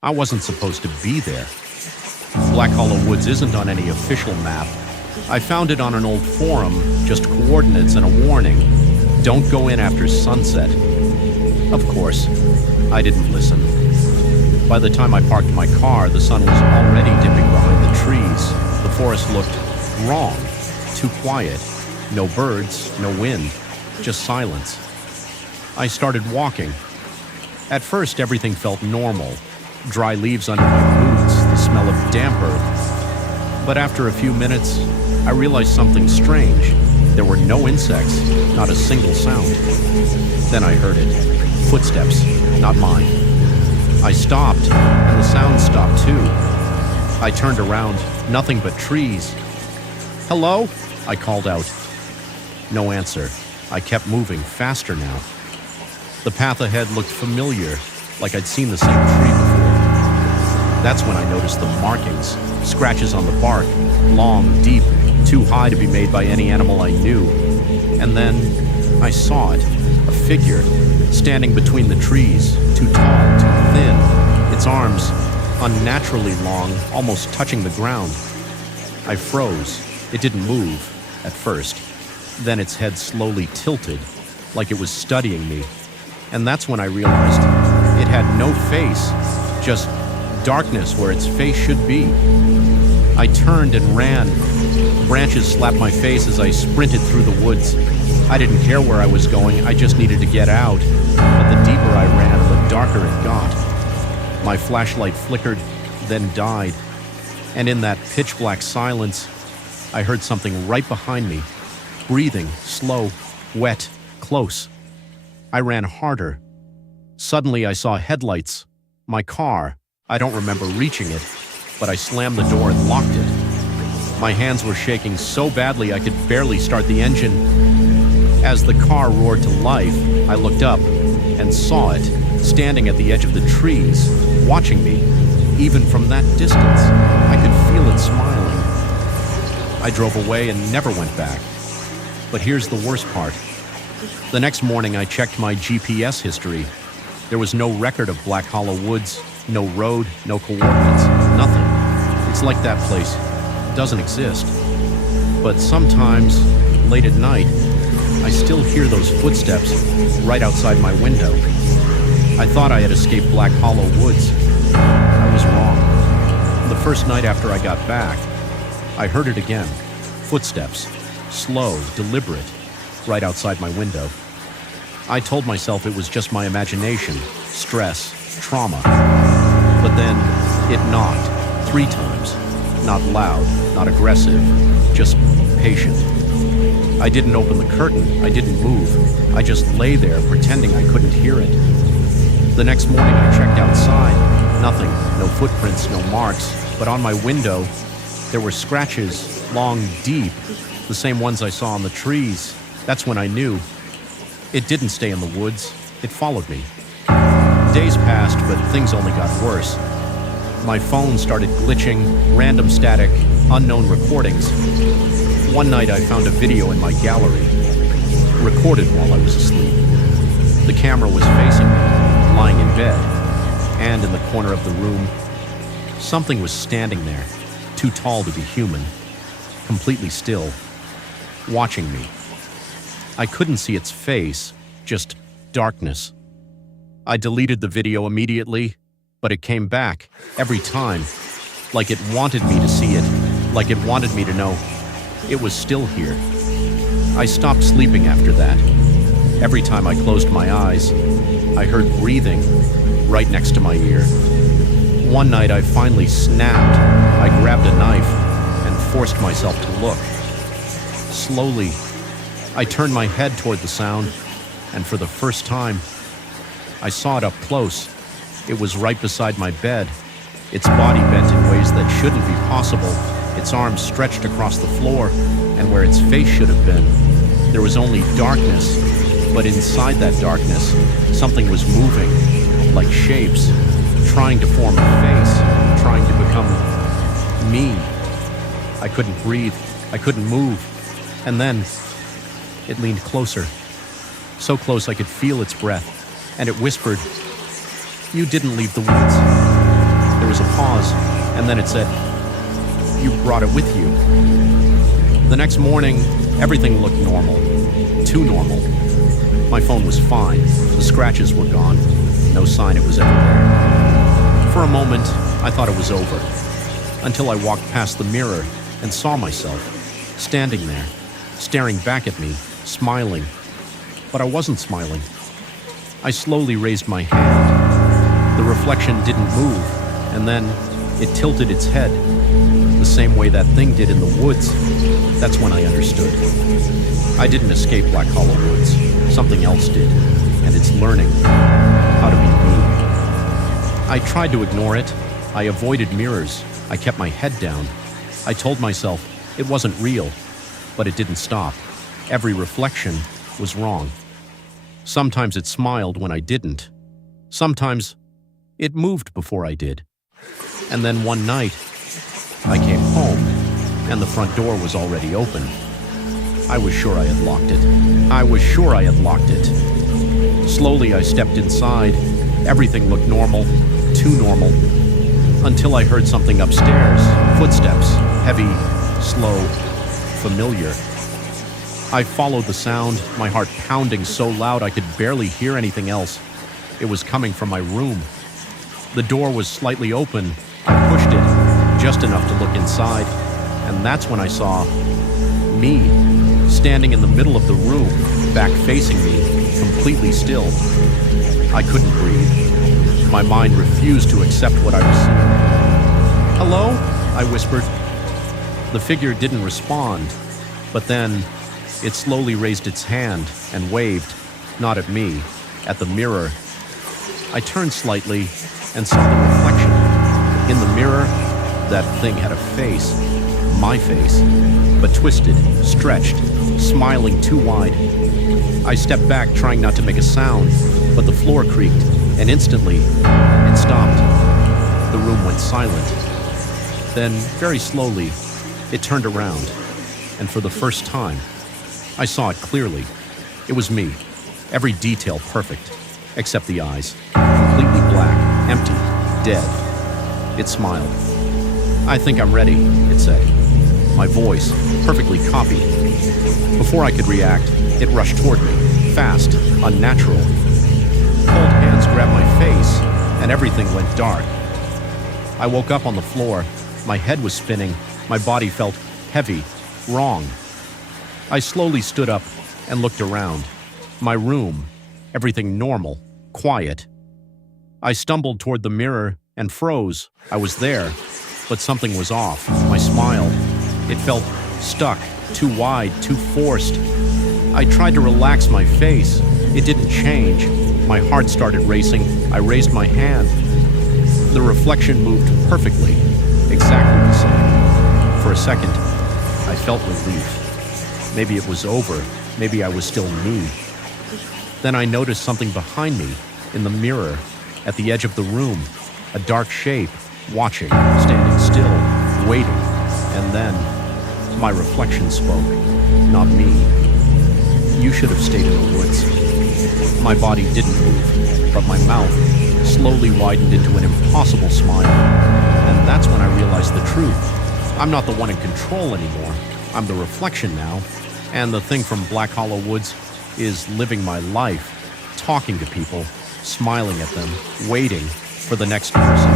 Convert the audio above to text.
I wasn't supposed to be there. Black Hollow Woods isn't on any official map. I found it on an old forum, just coordinates and a warning. Don't go in after sunset. Of course, I didn't listen. By the time I parked my car, the sun was already dipping behind the trees. The forest looked wrong, too quiet. No birds, no wind, just silence. I started walking. At first, everything felt normal. Dry leaves under my boots, the smell of damp earth. But after a few minutes, I realized something strange. There were no insects, not a single sound. Then I heard it. Footsteps, not mine. I stopped, and the sound stopped too. I turned around, nothing but trees. "Hello?" I called out. No answer. I kept moving, faster now. The path ahead looked familiar, like I'd seen the same tree before. That's when I noticed the markings, scratches on the bark, long, deep, too high to be made by any animal I knew. And then I saw it, a figure, standing between the trees, too tall, too thin, its arms unnaturally long, almost touching the ground. I froze. It didn't move, at first. Then its head slowly tilted, like it was studying me. And that's when I realized it had no face, just darkness where its face should be. I turned and ran. Branches slapped my face as I sprinted through the woods. I didn't care where I was going, I just needed to get out. But the deeper I ran, the darker it got. My flashlight flickered, then died. And in that pitch-black silence, I heard something right behind me. Breathing, slow, wet, close. I ran harder. Suddenly I saw headlights. My car. I don't remember reaching it, but I slammed the door and locked it. My hands were shaking so badly I could barely start the engine. As the car roared to life, I looked up and saw it, standing at the edge of the trees, watching me. Even from that distance, I could feel it smiling. I drove away and never went back. But here's the worst part. The next morning, I checked my GPS history. There was no record of Black Hollow Woods, no road, no coordinates, nothing. It's like that place doesn't exist. But sometimes, late at night, I still hear those footsteps right outside my window. I thought I had escaped Black Hollow Woods. I was wrong. The first night after I got back, I heard it again. Footsteps. Slow, deliberate, right outside my window. I told myself it was just my imagination, stress, trauma. But then it knocked 3 times. Not loud, not aggressive, just patient. I didn't open the curtain, I didn't move. I just lay there pretending I couldn't hear it. The next morning I checked outside. Nothing, no footprints, no marks. But on my window, there were scratches, long, deep, the same ones I saw on the trees. That's when I knew. It didn't stay in the woods. It followed me. Days passed, but things only got worse. My phone started glitching, random static, unknown recordings. One night I found a video in my gallery, recorded while I was asleep. The camera was facing me, lying in bed, and in the corner of the room, something was standing there, too tall to be human, completely still, watching me. I couldn't see its face, just darkness. I deleted the video immediately, but it came back, every time, like it wanted me to see it, like it wanted me to know it was still here. I stopped sleeping after that. Every time I closed my eyes, I heard breathing right next to my ear. One night I finally snapped. I grabbed a knife and forced myself to look. Slowly, I turned my head toward the sound, and for the first time, I saw it up close. It was right beside my bed, its body bent in ways that shouldn't be possible, its arms stretched across the floor, and where its face should have been, there was only darkness. But inside that darkness, something was moving, like shapes, trying to form a face, trying to become me. I couldn't breathe, I couldn't move, and then it leaned closer, so close I could feel its breath, and it whispered, "You didn't leave the woods." And then it said, "You brought it with you." The next morning, everything looked normal. Too normal. My phone was fine. The scratches were gone. No sign it was ever there. For a moment, I thought it was over, until I walked past the mirror and saw myself, standing there, staring back at me, smiling. But I wasn't smiling. I slowly raised my hand. The reflection didn't move, and then it tilted its head, the same way that thing did in the woods. That's when I understood. I didn't escape Black Hollow Woods. Something else did, and it's learning how to be me. I tried to ignore it. I avoided mirrors. I kept my head down. I told myself it wasn't real, but it didn't stop. Every reflection was wrong. Sometimes it smiled when I didn't. Sometimes it moved before I did. And then one night, I came home, and the front door was already open. I was sure I had locked it. I was sure I had locked it. Slowly, I stepped inside. Everything looked normal, too normal, until I heard something upstairs. Footsteps, heavy, slow, familiar. I followed the sound, my heart pounding so loud I could barely hear anything else. It was coming from my room. The door was slightly open. I pushed it, just enough to look inside, and that's when I saw me, standing in the middle of the room, back facing me, completely still. I couldn't breathe. My mind refused to accept what I was seeing. "Hello?" I whispered. The figure didn't respond, but then it slowly raised its hand and waved, not at me, at the mirror. I turned slightly and saw the reflection. In the mirror, that thing had a face, my face, but twisted, stretched, smiling too wide. I stepped back, trying not to make a sound, but the floor creaked, and instantly, it stopped. The room went silent. Then, very slowly, it turned around, and for the first time, I saw it clearly. It was me, every detail perfect, except the eyes, completely black, empty, dead. It smiled. "I think I'm ready," it said. My voice, perfectly copied. Before I could react, it rushed toward me, fast, unnatural. Cold hands grabbed my face, and everything went dark. I woke up on the floor. My head was spinning. My body felt heavy, wrong. I slowly stood up and looked around. My room, everything normal, quiet. I stumbled toward the mirror and froze. I was there, but something was off. My smile, it felt stuck, too wide, too forced. I tried to relax my face. It didn't change. My heart started racing. I raised my hand. The reflection moved perfectly, exactly the same. For a second, I felt relief. Maybe it was over. Maybe I was still me. Then I noticed something behind me, in the mirror, at the edge of the room, a dark shape, watching, standing still, waiting. And then, my reflection spoke, not me. "You should have stayed in the woods." My body didn't move, but my mouth slowly widened into an impossible smile. And that's when I realized the truth. I'm not the one in control anymore. I'm the reflection now. And the thing from Black Hollow Woods is living my life, talking to people, smiling at them, waiting for the next person.